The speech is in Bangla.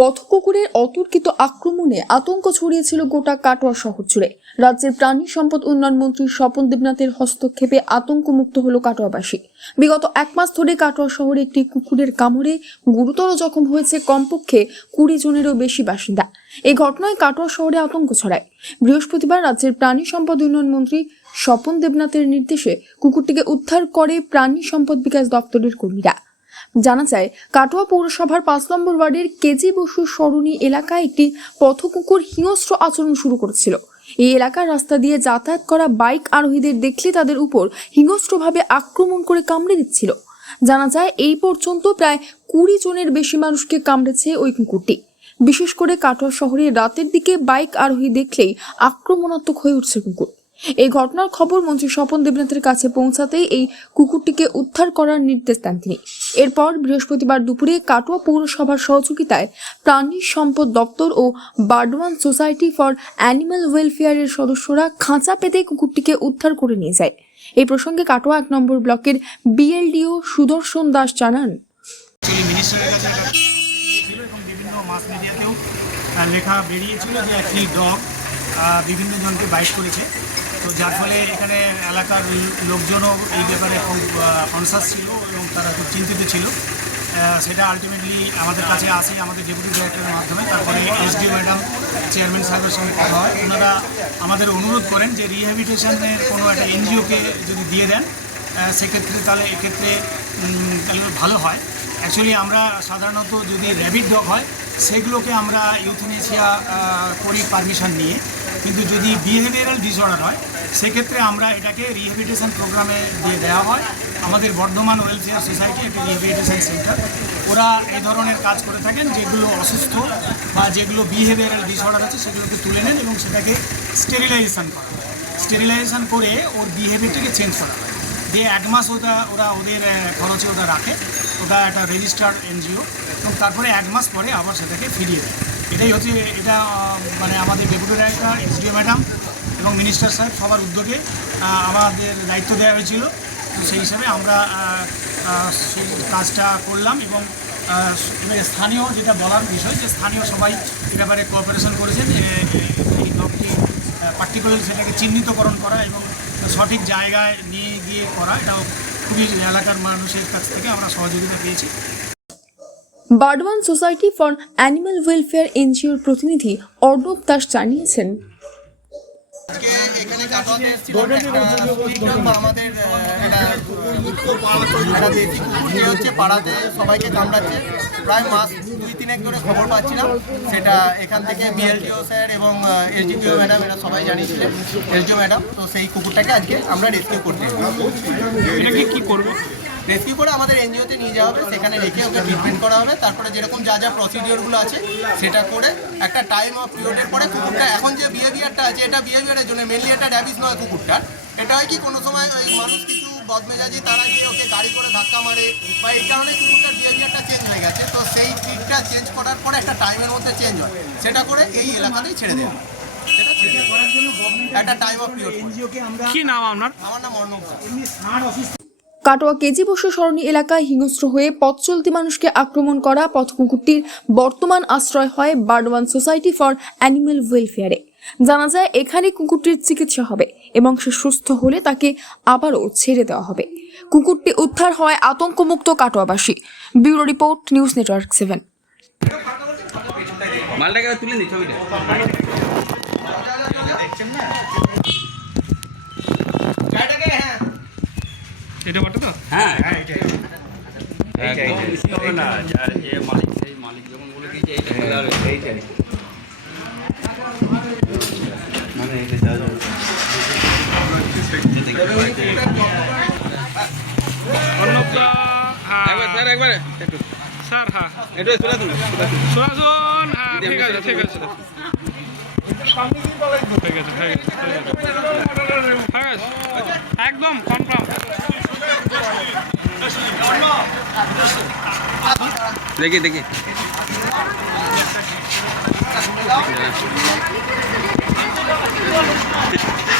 পথকুকুরের অতর্কিত আক্রমণে আতঙ্ক ছড়িয়েছিল গোটা কাটোয়া শহর জুড়ে। রাজ্যের প্রাণী সম্পদ উন্নয়ন মন্ত্রী স্বপন দেবনাথের হস্তক্ষেপে আতঙ্কমুক্ত হল কাটোয়াবাসী। বিগত এক মাস ধরে কাটোয়া শহরে একটি কুকুরের কামড়ে গুরুতর জখম হয়েছে কমপক্ষে কুড়ি জনেরও বেশি বাসিন্দা। এই ঘটনায় কাটোয়া শহরে আতঙ্ক ছড়ায়। বৃহস্পতিবার রাজ্যের প্রাণী সম্পদ উন্নয়ন মন্ত্রী স্বপন দেবনাথের নির্দেশে কুকুরটিকে উদ্ধার করে প্রাণী সম্পদ বিকাশ দপ্তরের কর্মীরা। জানা যায়, কাটোয়া পৌরসভার পাঁচ নম্বর ওয়ার্ডের কেজি বসু সরণি এলাকায় একটি পথকুকুর হিংস্র আচরণ শুরু করেছিল। এই এলাকার রাস্তা দিয়ে যাতায়াত করা বাইক আরোহীদের দেখলে তাদের উপর হিংস্রভাবে আক্রমণ করে কামড়ে দিচ্ছিল। জানা যায়, এই পর্যন্ত প্রায় কুড়ি জনের বেশি মানুষকে কামড়েছে ওই কুকুরটি। বিশেষ করে কাটোয়া শহরে রাতের দিকে বাইক আরোহী দেখলেই আক্রমণাত্মক হয়ে উঠছে কুকুর। এই ঘটনার খবর মন্ত্রী স্বপন দেবনাথের কাছে পৌঁছাতেই এই কুকুরটিকে উদ্ধার করার নির্দেশ দেন তিনি। এরপর বৃহস্পতিবার দুপুরে কাটোয়া পৌরসভার সহযোগিতায় প্রাণী সম্পদ দপ্তর ও বার্ডওয়ান সোসাইটি ফর অ্যানিম্যাল ওয়েলফেয়ারের সদস্যরা খাঁচা পেতে কুকুরটিকে উদ্ধার করে নিয়ে যায়। এই প্রসঙ্গে কাটোয়া এক নম্বর ব্লকের বিএলডিও সুদর্শন দাস জানান লেখা বেরিয়েছিল যে ডগ বিভিন্ন জনকে বাইট করেছে। তো যার ফলে এখানে এলাকার লোকজনও এই ব্যাপারে খুব কনসাস ছিল এবং তারা খুব চিন্তিত ছিল। সেটা আলটিমেটলি আমাদের কাছে আসে আমাদের ডেপুটি ডিরেক্টরের মাধ্যমে। তারপরে এসডিও ম্যাডাম চেয়ারম্যান সাহেবের সঙ্গে কথা হয়। ওনারা আমাদের অনুরোধ করেন যে রিহ্যাবিটেশনের কোনো একটা এনজিওকে যদি দিয়ে দেন সেক্ষেত্রে তাহলে এক্ষেত্রে তাহলে ভালো হয়। অ্যাকচুয়ালি আমরা সাধারণত যদি র্যাবিড ডগ হয় সেগুলোকে আমরা ইউথেনেশিয়া করি পারমিশন নিয়ে। কিন্তু যদি বিহেভিয়ারাল ডিসঅর্ডার হয়, সেক্ষেত্রে আমরা এটাকে রিহ্যাবিলিটেশন প্রোগ্রামে দিয়ে দেওয়া হয়। আমাদের বর্ধমান ওয়েলফেয়ার সোসাইটি একটা রিহ্যাবিলিটেশন সেন্টার ওরা এই ধরনের কাজ করে থাকেন, যেগুলো অসুস্থ বা যেগুলো বিহেভিয়ারাল ডিসঅর্ডার আছে, সেগুলোকে তুলে নেন এবং সেটাকে স্টেরিলাইজেশন করা হয়। স্টেরিলাইজেশন করে ওর বিহেভিয়ারটাকে চেঞ্জ করা হয়। দিয়ে এক মাস ওটা, ওরা ওদের খরচে ওটা রাখে। ওটা একটা রেজিস্টার্ড এনজিও এবং তারপরে এক মাস পরে আবার সেটাকে ফিরিয়ে দেয়। এটাই হচ্ছে, এটা মানে আমাদের ডেপুটি ডাইরেক্টর এসডিও ম্যাডাম এবং মিনিস্টার সাহেব সবার উদ্যোগে আমাদের দায়িত্ব দেওয়া হয়েছিল। তো সেই হিসাবে আমরা সেই কাজটা করলাম এবং স্থানীয় যেটা বলার বিষয় যে স্থানীয় সবাই এ ব্যাপারে কোঅপারেশন করেছেন এই ডগটি পার্টিকুলার সেটাকে চিহ্নিতকরণ করা এবং সঠিক জায়গায় নিয়ে গিয়ে করা, এটাও খুবই এলাকার মানুষের কাছ থেকে আমরা সহযোগিতা পেয়েছি Burdwan society for animal welfare এনজিওর প্রতিনিধি অর্ণব দাস জানিয়েছেন আমাদের যে হচ্ছে পাড়াতে সবাইকে কামড়াচ্ছে। প্রায় মাস দুই তিনেক ধরে খবর পাচ্ছিলাম। সেটা এখান থেকে বিএলডিও স্যার এবং এসডিপিও ম্যাডাম এরা সবাই জানিয়েছিলেন এসডিও ম্যাডাম তো সেই কুকুরটাকে আজকে আমরা রেস্কিউ করতে এটাকে কি করব? রেস্কিউ করে আমাদের এনজিওতে নিয়ে যাওয়া হবে। সেখানে রেখে ওকে ট্রিটমেন্ট করা হবে। তারপরে যেরকম যা যা প্রসিডিওরগুলো আছে সেটা করে একটা টাইম অফ পিরিয়ডের পরে কুকুরটা এখন যে বিহেভিয়ারটা আছে এটা বিহেভিয়ারের জন্য মেনলি এটা ড্যাবিস নয় কুকুরটার। এটা হয় কি কোনো সময় ওই মানুষ কিছু বদমেজাজি তারা গিয়ে ওকে গাড়ি করে ধাক্কা মারে। বা এই কারণে কুকুরটার বিহেভিয়ারটা চেঞ্জ হয়ে গেছে। তো সেই ট্রিটটা চেঞ্জ করার পরে একটা টাইমের মধ্যে চেঞ্জ হয়। সেটা করে এই এলাকাতেই ছেড়ে দেওয়া। একটা টাইম অফ পিরিয়ড কি নাম আপনার? আমার নাম অর্ণব কাটোয়া কেজি বসু সরণি এলাকায় হিংস্র হয়ে পথ চলতি মানুষকে আক্রমণ করা পথ কুকুরটির বর্তমান আশ্রয় হয় বার্ডওয়ান সোসাইটি ফর অ্যানিম্যাল ওয়েলফেয়ারে। জানা যায় এখানে কুকুরটির চিকিৎসা হবে। এবং সে সুস্থ হলে তাকে আবারও ছেড়ে দেওয়া হবে। কুকুরটি উদ্ধার হয় আতঙ্কমুক্ত কাটোয়াবাসী। Bureau report news network seven. মালটাকে তুলে এটা বটে তো? হ্যাঁ। একদম। বেশি হবে না যে মালিক সেই মালিক যখন বলে দিয়েছে এইটা একবার স্যার একবার। স্যার হ্যাঁ। এটা তুমি হ্যাঁ ঠিক আছে ঠিক আছে। ঠিক আছে ঠিক একদম কনফার্ম দেখি দেখি। আমি